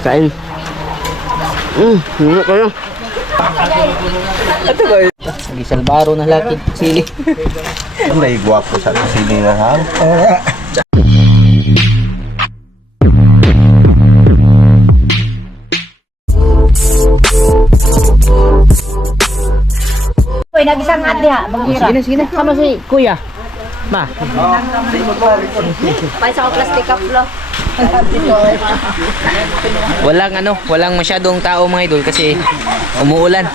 Kain. Mm, hindi kayo. Ito ba? Lagi salbaro na laki. Sili. May gwapo sa sini na ha. Uy, nagisang ate ha, bangira. Sige na, sige na. Sama si Kuya. Ma. May sa plastic cup lo. Walang ano, walang masyadong tao mga idol kasi umuulan.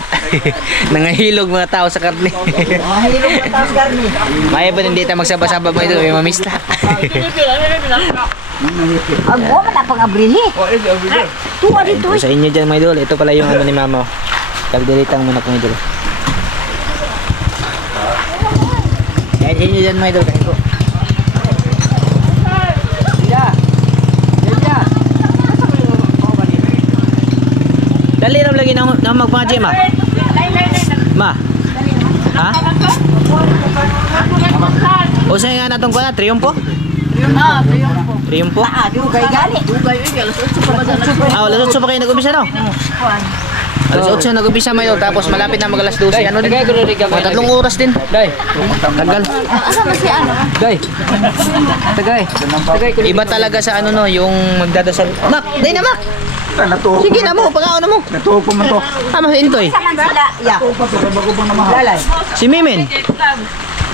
Nangahilog mga tao sa karne. Mahilog na taas garni. Maya ba hindi tayo magsaba-saba mga idol? May mamista. Agwa man na pang abrili. Tuwa dito. Sa inyo dyan mga idol, ito pala yung ano ni mama. Kalderitang manok mga idol. Kaya sa inyo dyan mga idol, kain Dali ram lagi na, na magpaje ma. Ma. Ha? O sa nga natong pala, triumpo? Triumpo? Ah, dugay gali. Ah, alas 8 pa kayo nag-umpisa no? Alas 8 nag-umpisa mayo tapos malapit na mag alas 12. Ano din? Mga tatlong oras din. Day. Tagal. Asa ba si ano? Day. Tagay. Iba talaga sa ano no, yung magdadasal. Mak, day na mak. Natuho. Sige na mo, pag na mo. Natuho po man to. Tama si Intoy. Sila. Ya. Lalay. Si Mimin.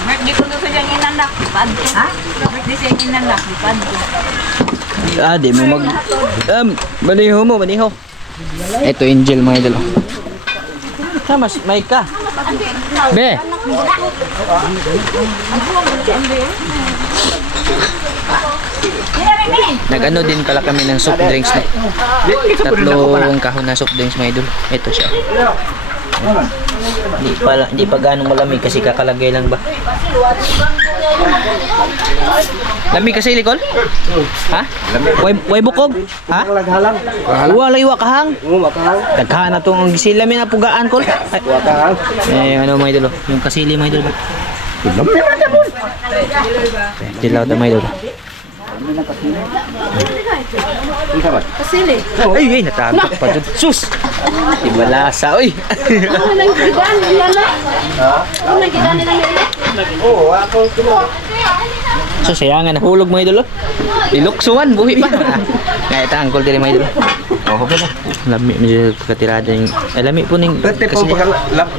Birthday ko doon sa diyang inanak. Ha? Birthday sa diyang inanak. Ah, di mo mag... Um, baniho mo, baniho. Ito, Angel, mga idol. Tama, may ka. Be. Nag-ano din pala kami ng soft drinks na. Tatlong kahon na soft drinks, mga idol. Ito siya. Hindi pa, hindi pa ganong malamig kasi kakalagay lang ba? Lamig kasi likol? Ha? Way, way bukog? Ha? Walay wakahang. Oo, makahang. Daghan na tong gisilami na pugaan kol. Eh, ano mga idol? oh? Yung kasili mga idol. Dami man ta po. Dilaw ta mga idol. Isa ba? Ay, ay, natagak pa dyan. Sus! Iba lasa, oy! Oo, ako kilo. so, sayangan, nahulog mga idol. oh. Iluksuan, buhi pa. Kaya ito, angkol din mga idol. Oh, okay na. Lami, medyo katirada yung... Ay, lami po ning... Pwede po Kasi, pag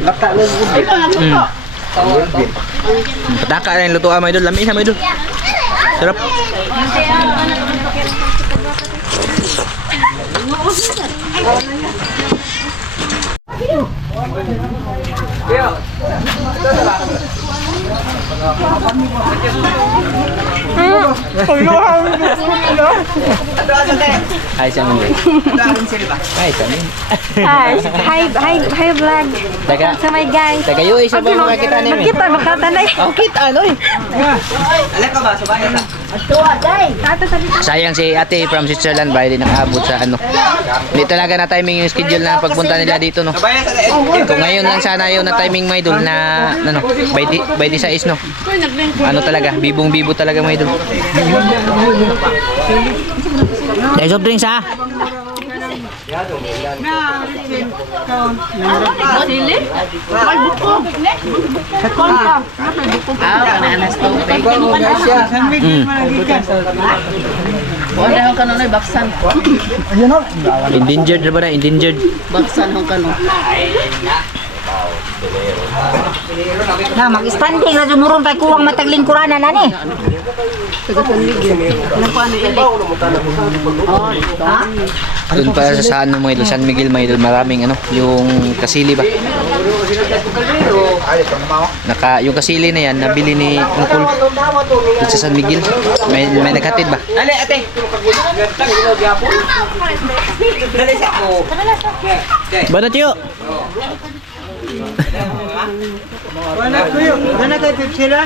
lapta na mm. Pataka na yung lutuan mga idol. Lami na mga idol. Sarap. Hi, sa mga Hi, sa mga Hi, hi, hi, hi vlog. Taga, Sa my guys. taga yun, isa ba makakita namin? Magkita, makatanay. Oh, kita, ano eh. Tuwa day. Tato sa dito. Sayang si ate from Switzerland ba, hindi nakaabot sa ano. Hindi talaga na timing yung schedule na pagpunta nila dito, no? Kung ngayon lang sana yun na timing, mga idol, na, ano, by, di, by the size, no? Ano talaga, bibong-bibo talaga, mga idol. Dahil soft drinks, ha? Endangered na ba na? Endangered. Baksan akong kanon. Na mag-standing na sumuron kay kuwang matagling kurana na ni. Doon pa sa, sa mga idol, San Miguel, idol, maraming ano, yung kasili ba? Naka, yung kasili na yan, nabili ni Uncle doon sa San Miguel. May, may naghatid ba? Dali, ate. Dali sa ako. Banat yun! Wala ko yun. Wala kayo Pepsi na?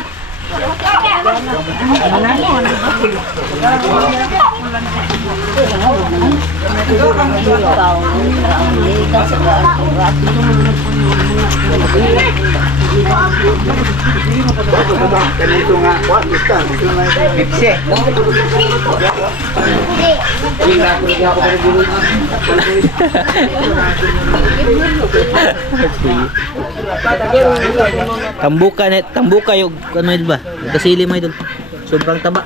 Pipsi. Tambuka net, tambuka yung ano yun ba? Kasili mo idol. Sobrang taba.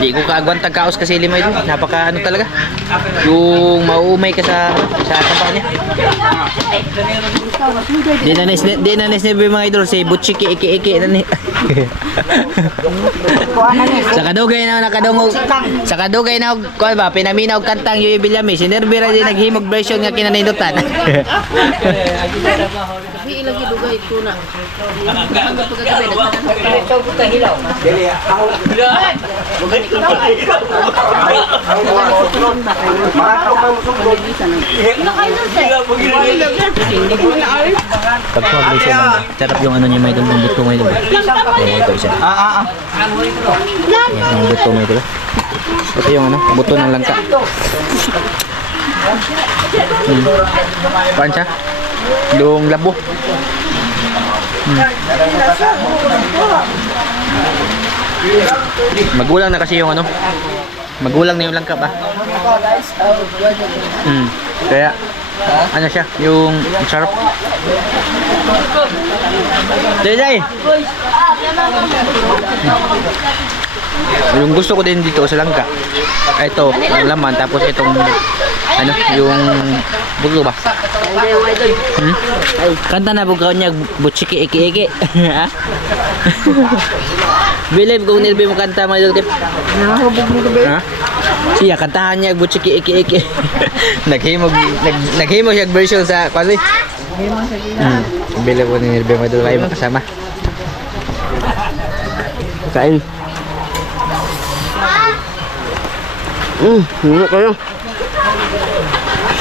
Di ko kaagwan tagkaos kasili mo idol. Napaka ano talaga. Yung mauumay ka sa sa taba niya. Di na nis di na nis ni mga idol si Butchiki iki iki na ni. sa kadugay na nakadungog sa kadugay na ko ba pinaminaw kantang Yoy Bilyami sinerbira di naghimog version nga kinanindutan. Di ilagi dugay ko na. Pagkagabi Pagkuha mo siya. Sarap yung ano niya may yung buto may idol. Ayan, ito. Ah, ah, ah. Yan, yung buto may idol. Ito yung ano, buto ng langka. Hmm. Paan siya? Yung labo. Hmm. Magulang na kasi yung ano. Magulang na yung langka ba? Hmm. Kaya, ano siya, yung sarap. Day, Yung gusto ko din dito sa langka. Ito, ang laman tapos itong ano, yung buto ba? Hmm? Kanta na bugaw niya butchiki iki iki. Bilib kung nilbi mo kanta mga idol tip. Ha? Siya kantahan niya butchiki iki iki. naghimog nag, naghimog siya version sa kwali. Hmm. Bilib ko nilbi mo idol kayo makasama. Kain. Hmm, ano kayo?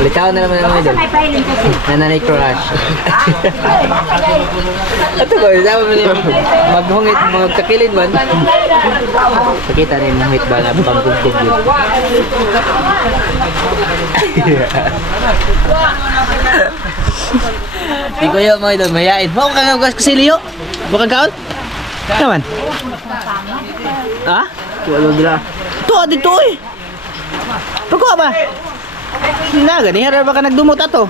Litaw na naman ang idol. Nananay crush. Ito ba? Sabi mo niya, maghungit, magkakilid man. Pakita na yung muhit ba na pagkugkog yun. Di ko yun mga idol, mayain. Mao ka nga gas kasi liyo. Baka kaon? Kaman? Ha? Wala dila. Ito, dito eh. Pagkuha ba? Na, gani harar baka nagdumot ato.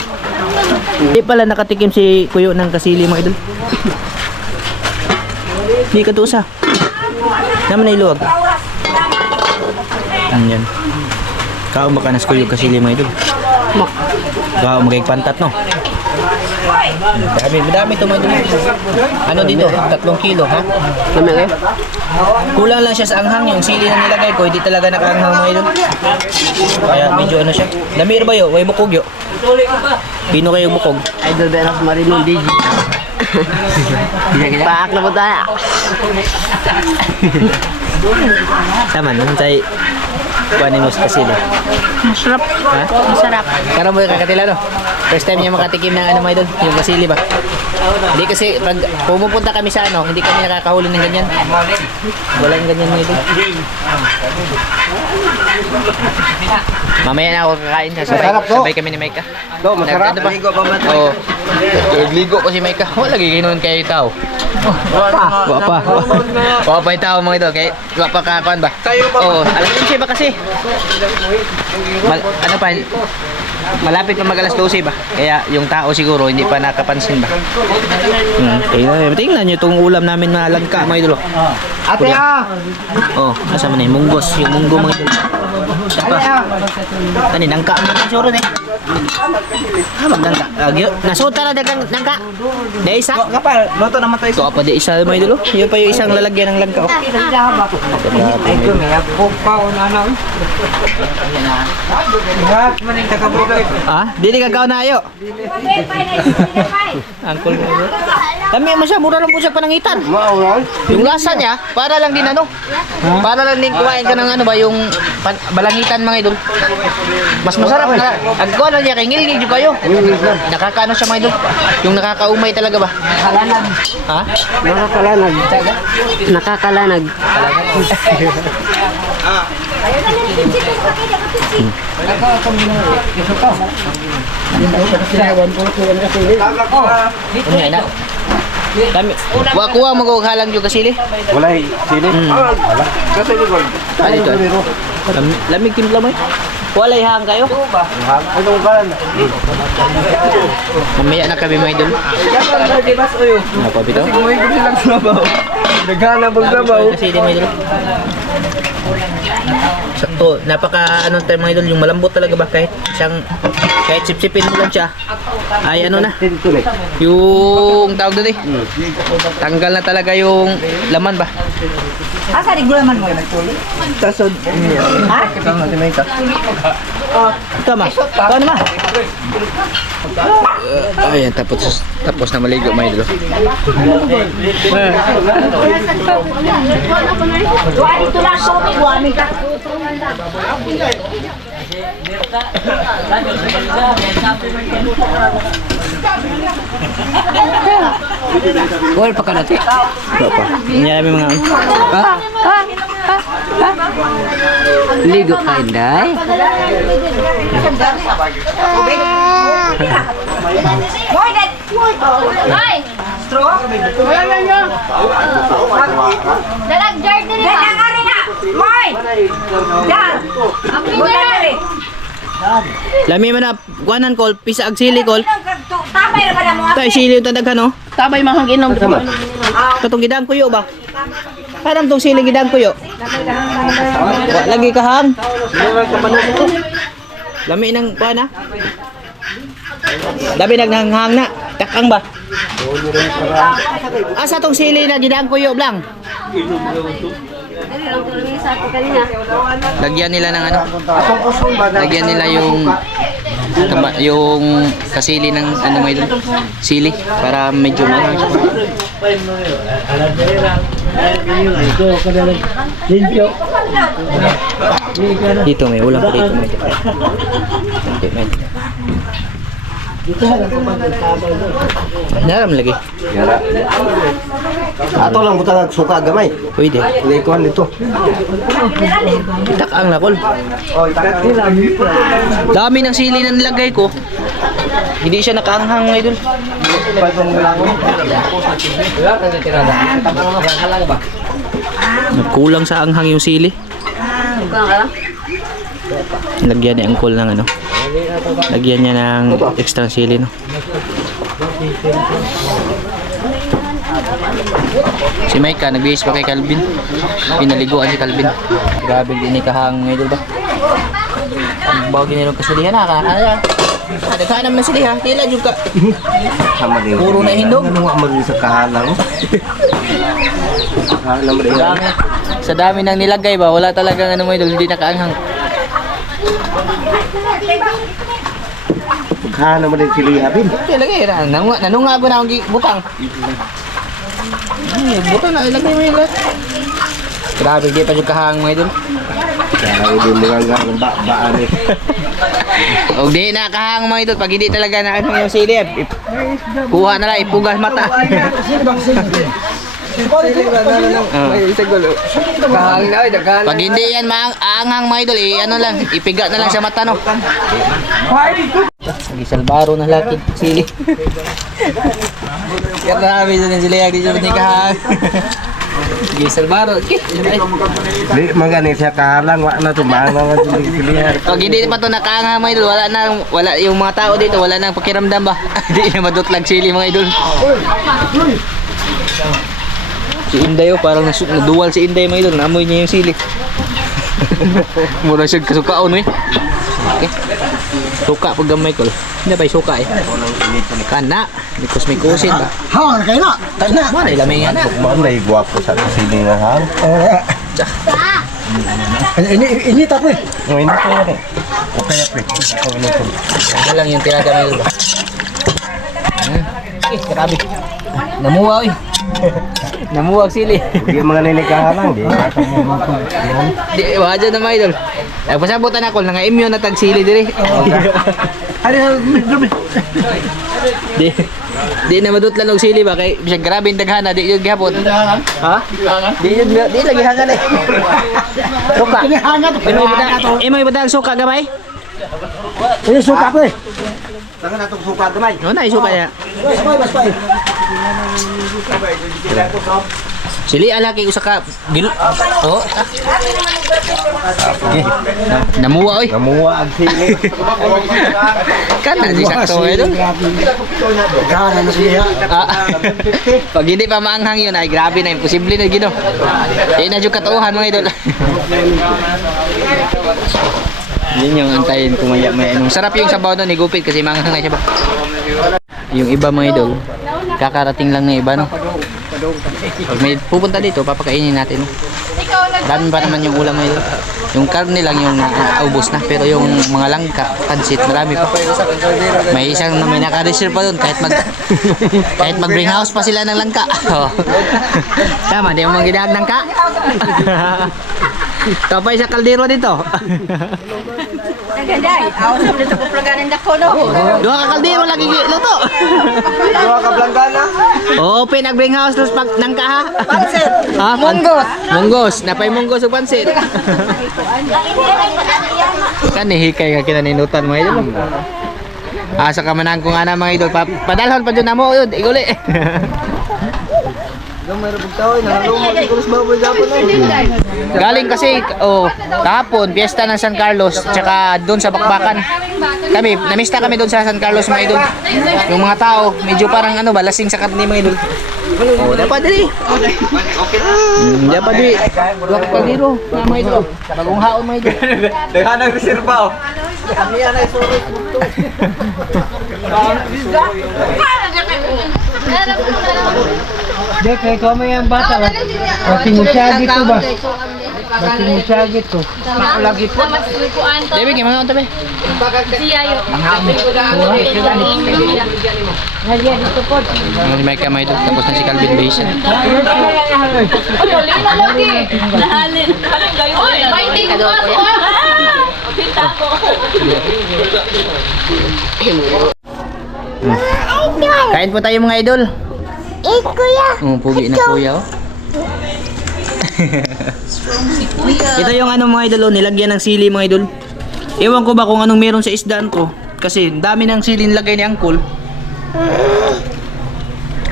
Di pala nakatikim si Kuyo ng kasili mga idol. Di ka tusa. Naman na iluwag. Ang yan. Kao baka nas Kuyo kasili mga idol. Kao magay pantat no. Dami, madami mga idol. Ano dito? Tatlong kilo ha? Kami kayo? Kulang lang siya sa anghang. Yung sili na nilagay ko, hindi talaga nakaanghang mga idol. Kaya medyo ano siya. Lamir ba yo? Way bukog yo. Pino kayo bukog? Idol Benos Marino DG. Paak na po tayo. Tama, nung tayo kuhanin mo sa kasili. Masarap. Ha? Masarap. Karoon mo yung kakatila no? First time niya makatikim ng ano mga idol, yung kasili ba? Hindi kasi pag pumupunta kami sa ano, hindi kami nakakahuli ng ganyan. Wala yung ganyan mga idol. Mamaya na ako kakain. Sabay, Masarap to. sabay kami ni Maika. Do, masarap. Ano ba? Ligo pa man. Oo. Nagligo ko si Maika. Wala lagi ginoon kayo tao. Wapa. Wapa. Wapa yung tao mga ito. Kaya wapa kakakuan ba? Oo. Alam mo siya ba kasi? Mal, ano pa? Malapit pa mag alas 12 ba? Kaya yung tao siguro hindi pa nakapansin ba? Hmm. Tingnan, tingnan nyo itong ulam namin na langka mga idolo. Ate ah! Oh, kasama na yung munggos. Yung munggo mga idolo. Siya pa. Ano, nangka mo na suro eh. Ah, magnangka. Ah, gyo- Nasuta na dagang nangka. Na isa. Kapal, loto naman tayo. Ito pa di isa mga idolo. Yun pa yung isang lalagyan ng langka. Oh. Ay, ito may abog pa o nanaw. Ah, dili ka na ayo. Angkol mo. Dami mo siya, mura lang po siya panangitan. Maulan. Yung lasa niya, para lang din ano. Para lang din kumain ka ng ano ba, yung balangitan mga idol. Mas masarap na. Ang kuha na niya, kay ngilngil yung kayo. Nakakaano siya mga idol. Yung nakakaumay talaga ba? Ha? Nakakalanag. Nakakalanag. Ano yan na? Dami. Wa kuha magkakalang yung kasili. Wala eh. Sili? Wala. Kasi di ko. Ano ito? Lam- Lamig timpla mo eh. Wala ihang kayo. Anong kalan? Mamaya na kami mga idol. Ano pa bito? Naghanap ang trabaho. Kasi di mga idol. Sakto, napaka ano tayo mga idol, yung malambot talaga ba kahit isang kahit sipsipin mo lang siya ay ano na yung tawag doon eh tanggal na talaga yung laman ba Asa di gulaman mo? Tasod. Ha? Ikaw natin may ka. Uh, ayan tapos tapos na maligo mga idol. Tuwa dito lang sa upi, buwamin ka. Goal pa ka Ligo ka, Inday. Boy, that... Ay! Dalag jar! Boy! Ang rin! lami man na kuhanan call pisa ag sili call Tamay na ba na mga tayo sili yung tandaghan no Tabay mahang inom. katong gidang kuyo ba Parang tong sili gidang kuyo. Wa lagi kahang. Lami nang kuha na. Labi nagnanghang na. Takang ba? Asa tong sili na gidang kuyo blang? Lagyan nila ng ano? Lagyan nila yung kama, yung kasili ng ano may sili para medyo ano dito may ulam pa dito. Medyo Konti, medyo Naram lagi. Ato lang buta nagsuka gamay. Pwede. Hindi ko dito. Tak ang lakol. Oh, nila. Dami ng sili na nilagay ko. Hindi siya nakaanghang idol. Nagkulang sa anghang yung sili. Lagyan niya ang cool ng ano. Lagyan niya ng extra sili no. Si Micah, nagbihis pa kay Calvin. Pinaliguan si Calvin. Grabe din ni kahang idol ba? Ang bagay nila kasilihan na, kaya Nagkaan naman sila ha, tila juga. Sama din. Puro na hindog. Ano nga mo sa kahalang? Kahalang din. Dami. Sa dami ng nilagay ba, wala talagang ano mo idol, hindi nakaanghang. Kahalang mo din sili habin. Okay, lagay na. Nanunga, nanunga ko na akong butang. Ay, butang na, ilagay mo yung lahat. Grabe, di pa yung kahang mga idol. Kaya hindi mo nga ba baan eh. O di na kahang mga idol, pag hindi talaga na ano yung silip, ip- kuha na lang, ipugas mata. Kahang na ay daghan. Pag hindi yan maanghang mga idol, eh, ano lang, ipiga na lang sa mata, no? Lagi salbaro na laki, sili. Kaya namin sa sila yung di sa kahang. Lagi salbaro. Di magani siya kahalang wa na tumang na sili sili. Pag hindi pa to nakaanghang mga idol, wala na, wala, yung mga tao dito, wala nang pakiramdam ba? Hindi na madutlag sili mga idol. Si Inday oh, parang nasu- naduwal si Inday mga idol, naamoy niya yung sili. Mura siya kasukaon eh. Okay. Suka pag gamay ko. Hindi ba suka eh? Kana, because may kusin ba? Ha, kaya na. Tayo na. Mana ilamay nga na. Ma'am na igwapo sa sili na hang. Ini ini tapi. Ngayon ko na. Okay pre. Ano lang yung tinaga mga idol ba? Hmm. Eh, grabe. Namuwa oy. Namuwa ang sili. Hindi mga ninikahalang, di. Di wa dyan na mga idol. Ay pasabutan ako nga immune na tag sili diri. Di di na madutlan og sili ba kay bisag grabe daghana di yun gihapon. Ha? Di yun di lagi hangan eh. Suka. Imo ibada imo ibada ang suka gamay? Ini suka ko eh. Tangan natong suka gamay. No na suka niya. Basbay, basbay. Sili ala kay usa ka gil. Oh. ah. Namuwa oy. Namuwa ang sili. Kana di sakto eh doon. Gana na siya. Ah, pag hindi pa maanghang yun ay grabe na imposible na gino. Eh na jud katuhan mga idol. Yun yung antayin ko maya maya. Nung sarap yung sabaw doon ni Gupit kasi maanghang na siya ba. Yung iba mga idol, kakarating lang na iba no. Pag may pupunta dito, papakainin natin. Dami pa naman yung ulam mga idol. Yung karne lang yung naubos na, pero yung mga langka, pansit, marami pa. May isang na may naka-reserve pa doon kahit mag kahit mag bring house pa sila ng langka. Oh. Tama, di mo mang ginahag ng ka. Kapay sa kaldero dito. Naganday, ako sa dito ko plaganin dako no. Dua ka kaldero lagi luto. Mga kablangana. Oh, open nag bring house tapos pag nang ka ha. Pansit. Ha? Munggos. Munggos. Napay munggos ug pansit. kan hikay ka kinaninutan mo idol. Asa ka manang kung ana mga idol pa padalhon pa jud namo yun iguli. Galing kasi oh kahapon piyesta ng San Carlos tsaka doon sa Bakbakan. Kami namista kami doon sa San Carlos mga idol. Yung mga tao medyo parang ano ba lasing sa karne mga idol. Oh, dapat diri. Mm, dapat diri. Dua ka kaldero, mga idol. Bagong haon mga idol. Daghan ang reserva. oh. Dek, kay kami ang bata. Pati mo siya dito ba? Pati mo siya dito. Lagi po. Debi kay mga tabi. Ang may kamay doon. Tapos na si Calvin Basin. Kain po tayo mga idol. Eh, kuya. Oh, pugi na kuya oh. Ito yung ano mga idol, oh, nilagyan ng sili mga idol. Ewan ko ba kung anong meron sa isdaan ko. Kasi dami ng sili nilagay ni Uncle.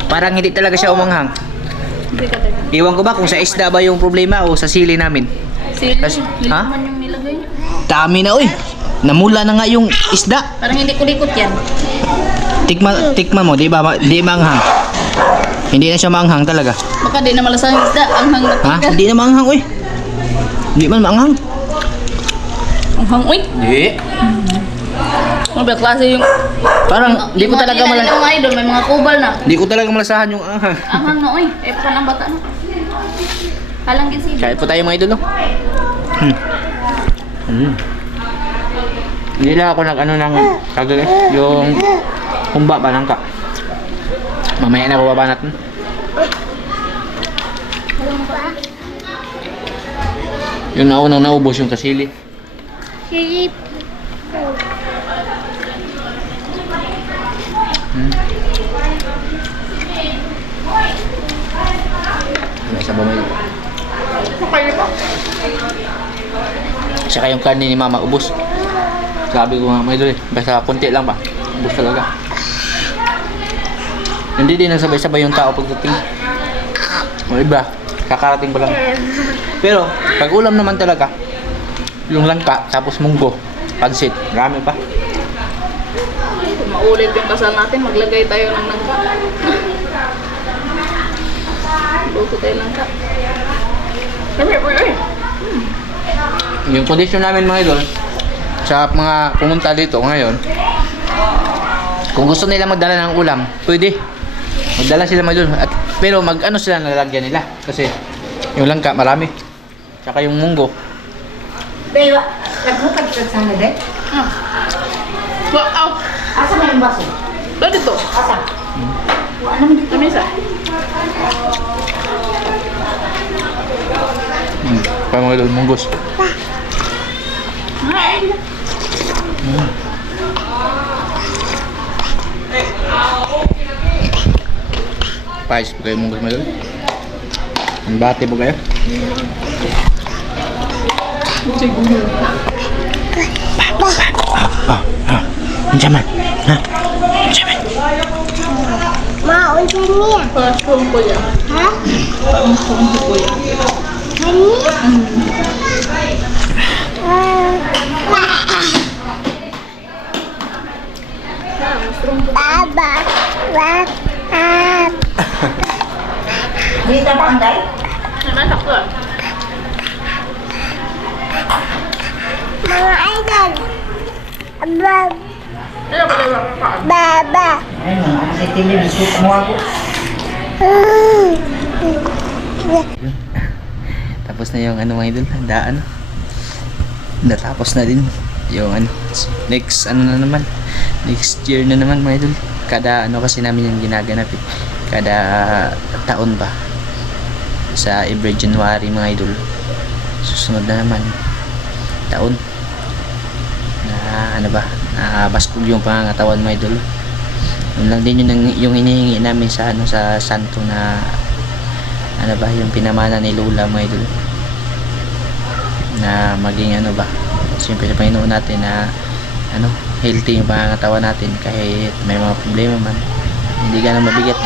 Parang hindi talaga siya umanghang. Ewan ko ba kung sa isda ba yung problema o sa sili namin. Sili, Kas- hindi ha? naman yung nilagay niyo. Dami na uy. Namula na nga yung isda. Parang hindi ko likot yan. Tikma, tikma mo, di ba? Di manghang. Hindi na siya manghang talaga. Baka di na malasang isda. Ang hang Ha? Hindi na manghang uy. Hindi man manghang. Ang hang, uy. Di. Ano ba klase yung... Parang di ko mga talaga tila mala nila mga idol, may mga kubal na. Di ko talaga malasahan yung anghang. Ang hang na, uy. Eh, pa ng bata na. Halang gin sili. Kahit po tayo mga idol, no? Hmm. Hmm. Hindi lang ako nag ano ng kagag yung humba ba lang ka. Mamaya na bababa natin. Yung naunang naubos yung kasili. Silip. May isa ba may... Saka yung karne ni mama ubos. Sabi ko nga may idol eh. Basta konti lang ba? Ubos talaga. Hindi din nagsabay-sabay yung tao pagdating. O iba, kakarating pa lang. Pero, pag ulam naman talaga, yung langka, tapos munggo, pansit, marami pa. Kung maulit yung kasal natin, maglagay tayo ng nangka. Buko tayo ng nangka. Sabi, uy, uy. Yung condition namin mga idol, sa mga pumunta dito ngayon, kung gusto nila magdala ng ulam, pwede. Magdala sila mga idol. At, pero mag ano sila nalalagyan nila. Kasi yung langka marami. Tsaka yung munggo. Pero, naghukad ka sana dek. Wow, ow. Asa mo yung baso? Ba dito? Asa? Lamisa. Hmm. Pa mga idol, munggos. Pais po kayo mga idol. Ang bati po kayo. Andiyan man. Ha? Andiyan man. Ma, unsa niya? Classroom ko yan. Ha? Classroom ko yan. Ah. Baba. Wak. At. Dito ba ang day? Namasak ko. Mga idol. Bab. Ano ba diba? Kaan? Baba. Si Tilly, nasuka mo ako. Tapos na yung ano mga idol, daan. Natapos na din yung ano, next ano na naman, next year na naman mga idol. Kada ano kasi namin yung ginaganap eh. Kada taon ba sa every January mga idol. Susunod na naman taon na ano ba, na baskog yung pangangatawan mga idol. Yun lang din yung, yung hinihingi namin sa ano sa santo na ano ba yung pinamana ni Lola mga idol. Na maging ano ba siyempre sa Panginoon natin na ano healthy yung pangangatawan natin kahit may mga problema man. Hindi ganang mabigat.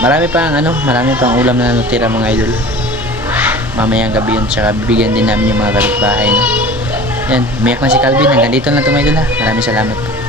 Marami pang ano marami pang ulam na natira mga idol. Mamayang gabi yun tsaka bibigyan din namin yung mga kapitbahay no? yan umiyak na si Calvin. Hanggang dito lang ito mga idol ha? Maraming salamat po